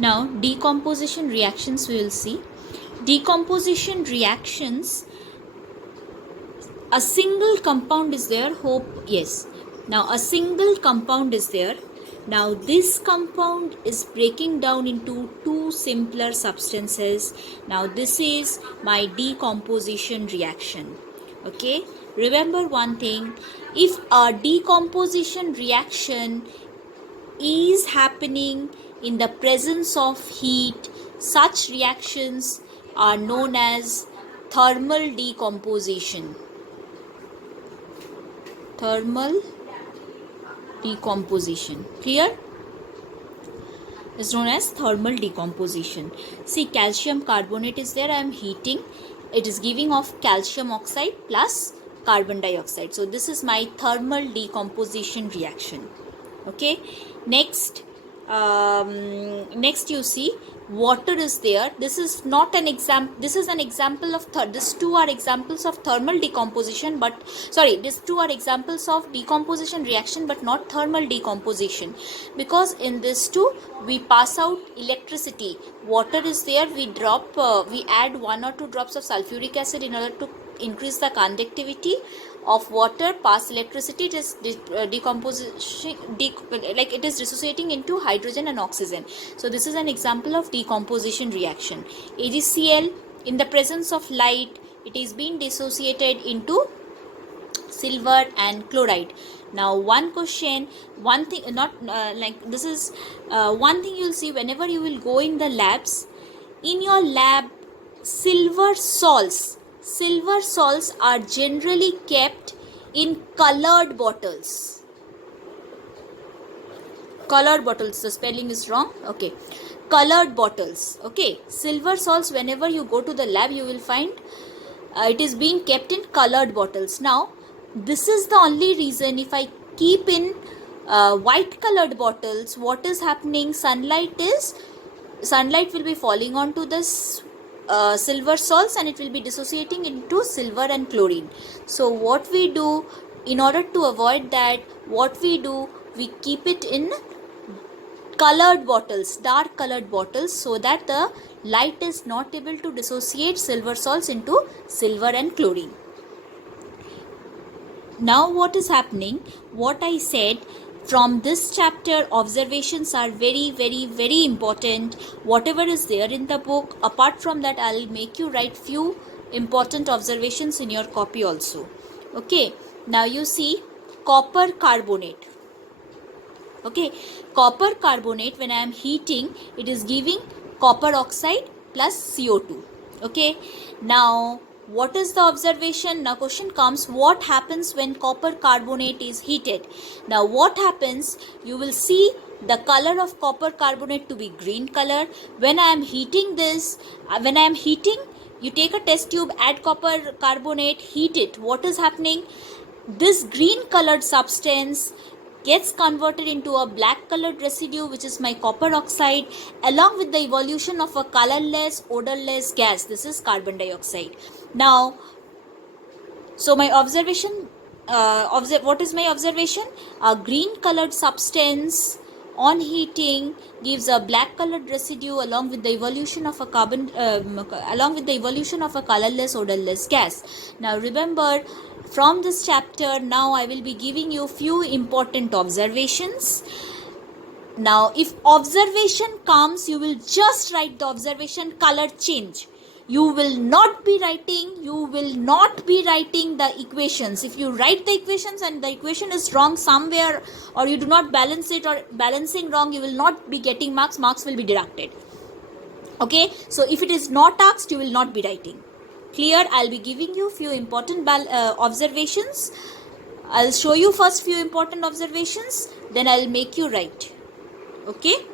Now decomposition reactions we will see. Decomposition reactions, a single compound is there, hope yes. Now a single compound is there. Now this compound is breaking down into two simpler substances. Now this is my decomposition reaction. Okay, remember one thing, if a decomposition reaction is happening in the presence of heat, such reactions are known as thermal decomposition. Thermal decomposition. Clear? Is known as thermal decomposition. See, calcium carbonate is there. I am heating. It is giving off calcium oxide plus carbon dioxide. So this is my thermal decomposition reaction. Okay. Next you see water is there. This is not an example. This is an example of these two are examples of thermal decomposition, but sorry, these two are examples of decomposition reaction but not thermal decomposition, because in this two we pass out electricity. Water is there, we add 1 or 2 drops of sulfuric acid in order to increase the conductivity of water, pass electricity. It is decomposition, like it is dissociating into hydrogen and oxygen. So this is an example of decomposition reaction. AgCl, in the presence of light, it is being dissociated into silver and chloride. Now one question, one thing, not like this is one thing you'll see whenever you will go in the labs. In your lab, silver salts are generally kept in colored bottles. Colored bottles, the spelling is wrong. Okay, colored bottles. Okay, silver salts, whenever you go to the lab, you will find it is being kept in colored bottles. Now this is the only reason, if I keep in white colored bottles, what is happening? Sunlight will be falling onto this silver salts and it will be dissociating into silver and chlorine. So what we do, in order to avoid that, we keep it in colored bottles, dark colored bottles, so that the light is not able to dissociate silver salts into silver and chlorine. Now what is happening, what I said from this chapter, observations are very, very, very important. Whatever is there in the book, apart from that, I'll make you write few important observations in your copy also. Okay, now you see copper carbonate. Okay, copper carbonate, when I am heating, it is giving copper oxide plus CO2. Okay, now what is the observation? Now question comes, what happens when copper carbonate is heated? Now what happens, you will see the color of copper carbonate to be green color. When I am heating this, you take a test tube, add copper carbonate, heat it. What is happening? This green colored substance gets converted into a black colored residue, which is my copper oxide, along with the evolution of a colorless, odorless gas. This is carbon dioxide. Now, so my observation, what is my observation? A green colored substance on heating gives a black colored residue along with the evolution of a colorless, odorless gas. Now remember, from this chapter, now I will be giving you few important observations. Now if observation comes, you will just write the observation, color change. You will not be writing the equations. If you write the equations and the equation is wrong somewhere, or you do not balance it, or balancing wrong, you will not be getting marks will be deducted. Okay, so if it is not asked, you will not be writing. Clear? I'll be giving you few important observations. I'll show you first few important observations, then I'll make you write. Okay.